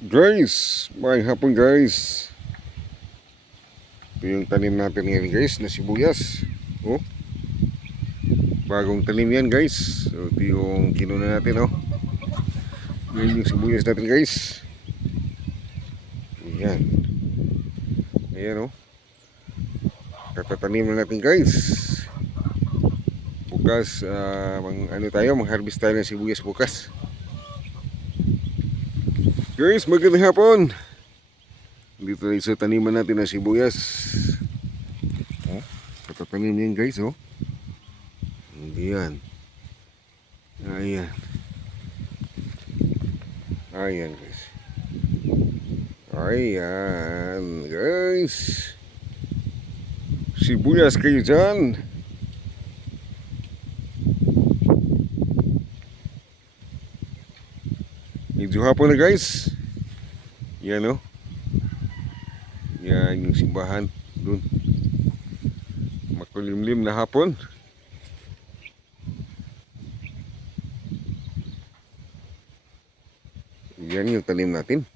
Guys, may hapon guys. Ito yung tanim natin ngayon guys na sibuyas. Oh, bagong tanim yan guys. So, ito yung kinuna natin oh. Yan yung sibuyas natin guys. Ayan. Ayan oh. Tatatanim na natin guys. Bukas mag-harvest tayo ng sibuyas bukas. Guys, magandang hapon. Dito tayo sa taniman natin ng sibuyas. Oh, katatanim yan guys oh. Ayan. Ayan. Ayan guys. Ayan guys. Sibuyas kayo dyan. Medyo hapon na guys. Yan o. Yan yung simbahan dun. Makulimlim na hapon. Yan yung tanim natin.